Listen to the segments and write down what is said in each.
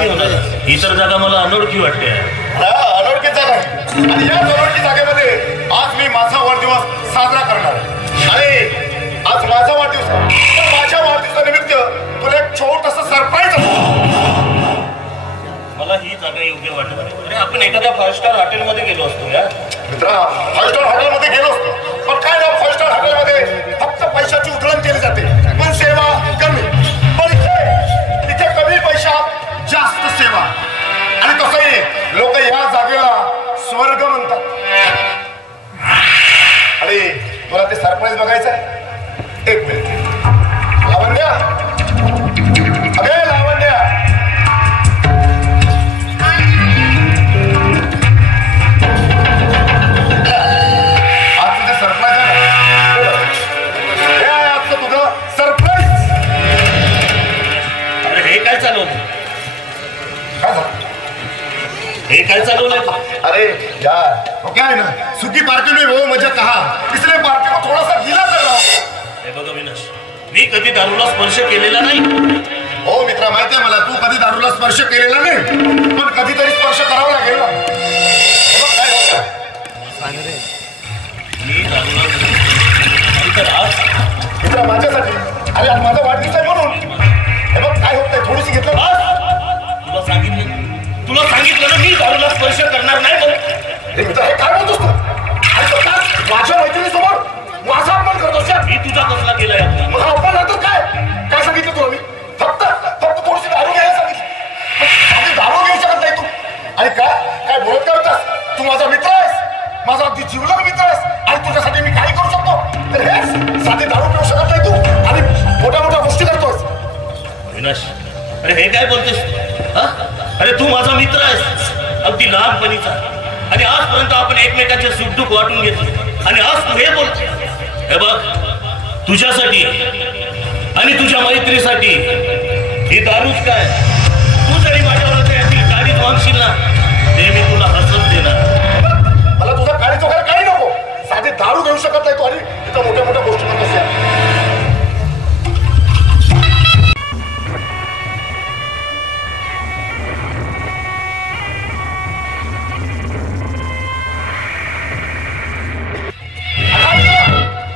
कधी होणार? ही तर जागा मला अनोळखी वाटते. अनोळखी जागा आहे आणि या अनोळखी जागेमध्ये आज मी माझा वाढदिवस साजरा करणार आणि आज माझा वाढदिवस. माझ्या वाढदिवसानिमित्त तुला एक छोटंसं सरप्राईज मला ही जागा योग्य वाटत नाही. अरे आपण एखाद्या 5 स्टार हॉटेलमध्ये गेलो असतो या मित्रा. 5 स्टार हॉटेलमध्ये गेलो असतो पण काय ना 5 स्टार हॉटेलमध्ये फक्त पैशाची उधळण केली जाते पण सेवा कमी. पण इथे कमी पैशात जास्त सेवा आणि तसंही लोक या जागेला स्वर्ग म्हणतात. अरे तुला ते सरप्राईज बघायचं आहे? एक मिनिट. लावण्या, अरे लावण्या, आज तुझं सरप्राईज आहे. हे आहे आजचं तुझं सरप्राईज. अरे हे काय चालवलं? काय झालं? हे काय चालवलं? अरे यार वो क्या है ना, सुखी पार्टी में वो मजा कहा, इसलिए पार्टी को थोड़ा सा गीला कर रहा हूं. हे बघ अविनाश, मी कधी दारूला स्पर्श केलेला नाही. हो मित्रा, माहिती आहे मला तू कधी दारूला स्पर्श केलेला नाही पण कधीतरी स्पर्श करावा लागेल ना. काय होतं मी दारूला तर आज मित्रा माझ्यासाठी. अरे आज माझा वाढदिवस आहे म्हणून. हे बघ काय होत नाही, थोडीशी घेतलं. तुला सांगितलं ना मी दारूला स्पर्श करणार नाही. हे मित्रा हे काय बोलतोस तू? माझ्या मैत्रिणीसमोर माझा अपमान करतोस. मी तुझा कसला केलाय? मग अपमान नंतर काय काय सांगितलं तुला मी? फक्त थोडीशी दारू घ्यायला सांगितलं. आधी दारू घेऊ शकत नाही तू. आणि काय काय बोलत काय होतास? तू माझा मित्र आहेस, माझा अगदी जीवलग मित्र आहेस आणि तुझ्यासाठी मी काही करू शकतो. तर हेच साधी दारू पिऊ शकत नाही तू आणि मोठ्या मोठ्या गोष्टी करतोस. अविनाश, अरे हे काय बोलतेस? अरे तू माझा मित्र आहेस अगदी लहानपणीचा आणि आजपर्यंत आपण एकमेकांचे सुखदुःख वाटून घेतले आणि आज तू हे बोलते. हे बघ, तुझ्यासाठी आणि तुझ्या मैत्रीसाठी ही दारूच काय. तू जरी माझ्यावर यातील गाडीत मागशील ना ते मी तुला हसत देणार. मला तुझा काळीच वगैरे काही नको. साधी दारू घेऊ शकत नाही तू आणि इथं मोठ्या मोठ्या गोष्टी करतोस.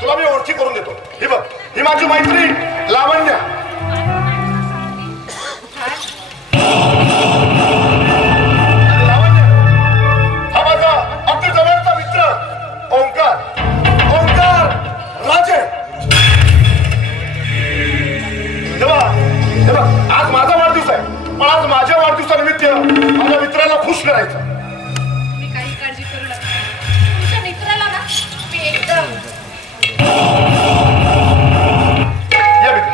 तुला मी ओळखी करून देतो. ही बघ, ही माझी मैत्री लावण्या. लावण्या हा माझा अगदी जवळचा मित्र ओंकार. ओंकार राजे. हे बघ आज माझा वाढदिवस आहे पण आज माझ्या वाढदिवसानिमित्त माझ्या मित्राला खुश करायचं. मी काही काळजी करू नका. तुमच्या मित्राला ना मी एकदम. या मित्र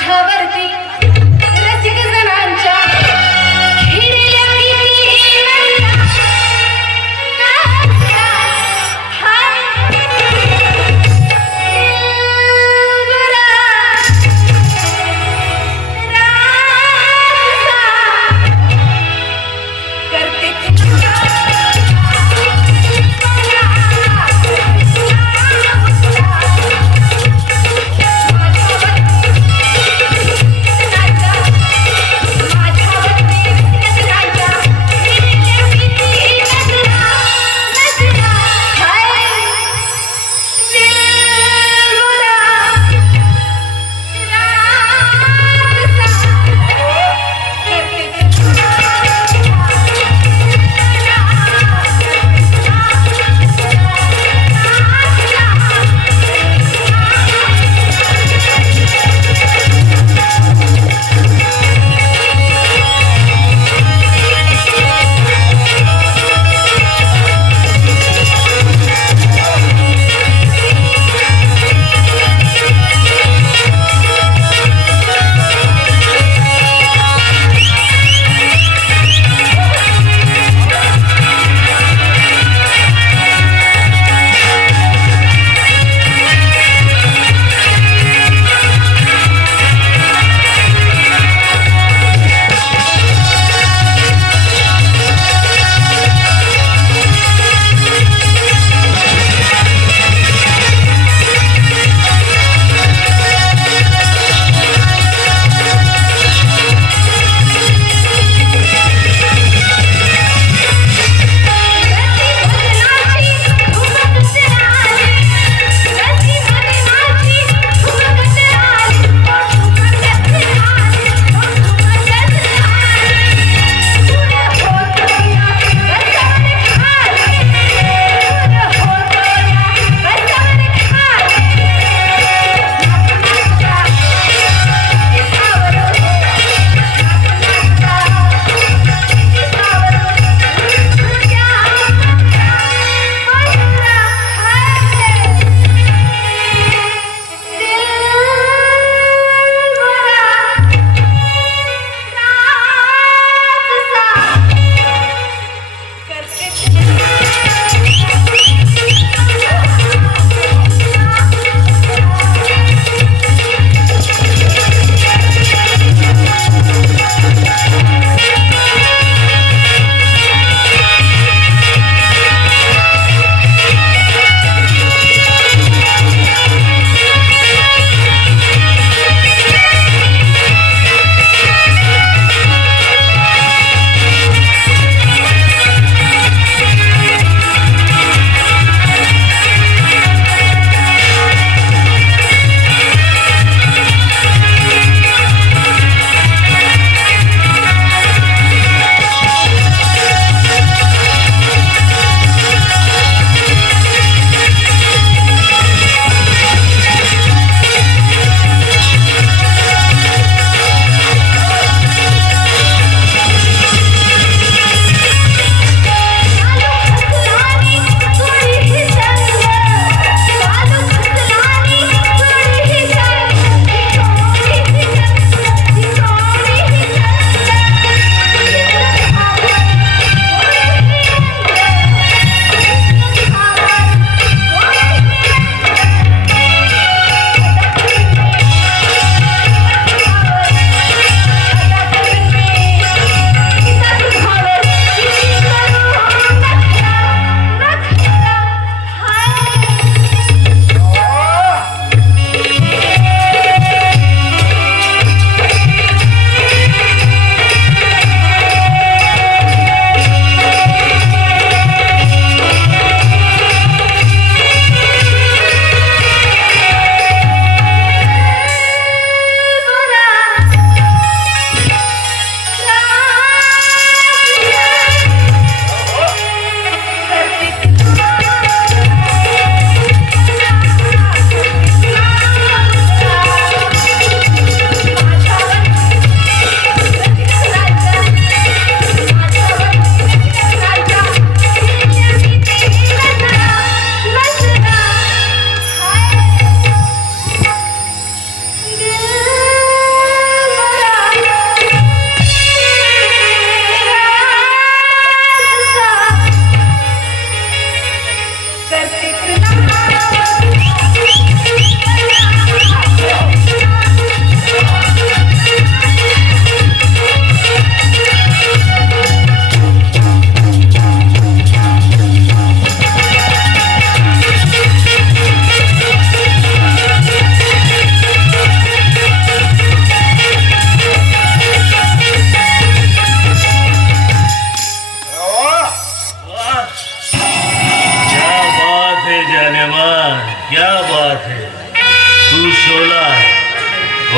माझ्यावरती रसिक जणांच्या खिळल्या किती करते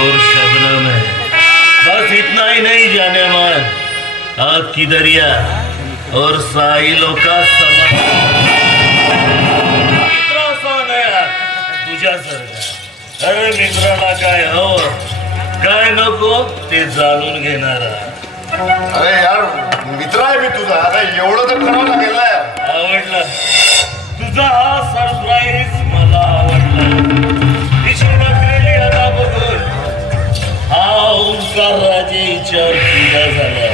और शबनम है, बस इतना ही नहीं जाने मन, आग की दरिया और साहिलों का समा इतना आसान है यार तुझ्यासारखा. अरे मित्राला काय हवं काय नको ते जाणून घेणारा. अरे यार मित्र आहे मी तुझा, आता एवढं तर करावं लागेल ना यार. आवडला तुझा हा सरप्राईज, मला आवडला. दिशेने आता बघून हा ओंकार राजे विचार तुझा झाला.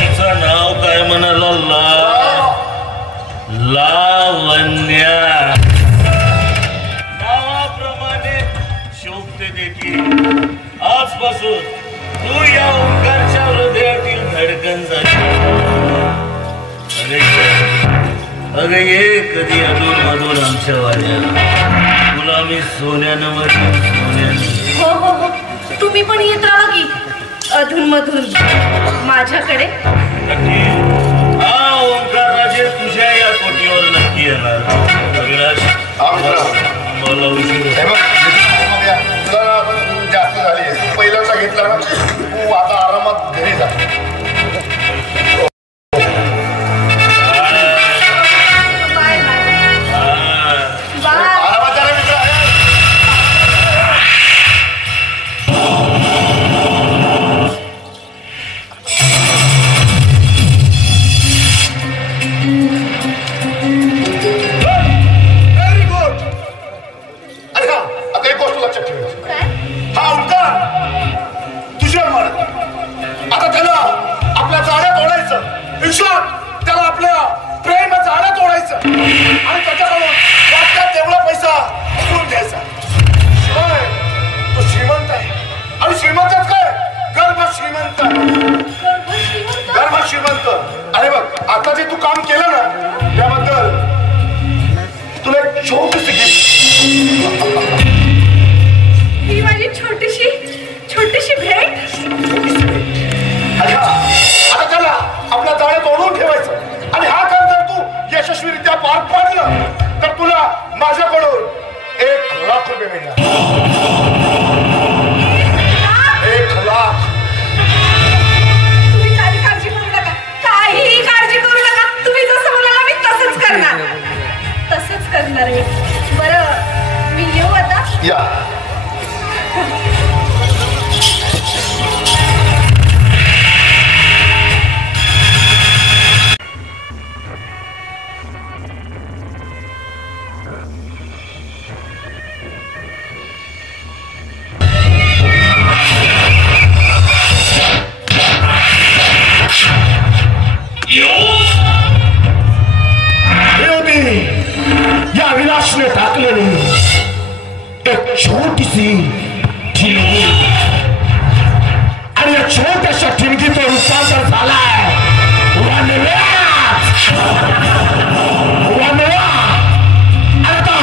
तिचं नाव काय म्हणाला? लावण्या. नावाप्रमाणे शोभते देखील. आजपासून तू या ओंकारच्या हृदयातील धडकन झाली. अरे ये कधी अधून मधून आमच्या वाड्याला तुला मी सोन्यानं म्हटलं, सोन्यानं. हो हो हो, तुम्ही पण येत राहा की अधून मधून माझ्याकडे. नक्की हा ओंकार राजे तुझ्या या कोटीवर नक्की येणार. अविनाश मला उशीर हे बघ, तुला ना आपण जास्त झाली, पहिल्यांदा घेतला ना तू आता आरामात घरी जा. Bye bye bye. आरामात जा रे मित्र. Very good. अरे हा, आता एक गोष्ट लक्षात ठेवायची. हा ओंकार तुझ्या म्हणत आता त्याला आपल्या जाळ्यात ओढायचं. इन शॉर्ट त्याला आपल्या प्रेम जाळ्यात ओढायचं आणि त्याच्याकडून वाटतात तेवढा पैसा उचलून घ्यायचा. शिवाय तो श्रीमंत आहे आणि श्रीमंतच काय गर्भ श्रीमंत आहे. गर्भ श्रीमंत. अरे बघ आता जे तू काम केलं ना त्याबद्दल तुला एक छोटीशी गिफ्ट. ही माझी छोटीशी भेट. अच्छा आता त्याला आपल्या जाळ्यात ओढून ठेवायचं आणि हा काम जर तू यशस्वीरित्या पार पाडलं तर तुला माझ्याकडून 1,00,000 रुपये मिळणार. 1,00,000. तुम्ही काही काळजी करू नका, काहीही काळजी करू नका. तुम्ही जसं म्हणाला मी तसंच करणार आहे. बरं मी येऊ आता. या या विलासने टाकलेली एक छोटीशी ठिणगी आणि या छोट्याशा ठिणगीचं रूपांतर झालाय आता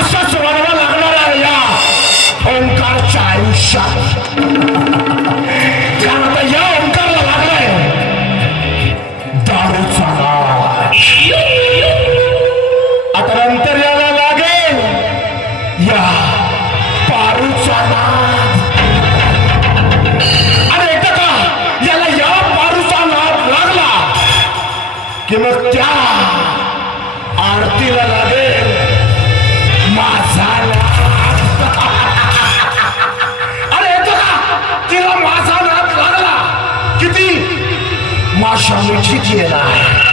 असंच वनवा लागणार आहे या ओंकारच्या आयुष्यात. कारण आता या ओंकारला लागलाय दारूचा नाद. आता नंतर याला लागेल या पारूचा नाद. आणि एकदा का याला या पारूचा नाद लागला की मग त्या आरतीला लागेल माझा नाद. अरे एकदा का तिला माझा नाद लागला किती माझ्या मिठीत येणार.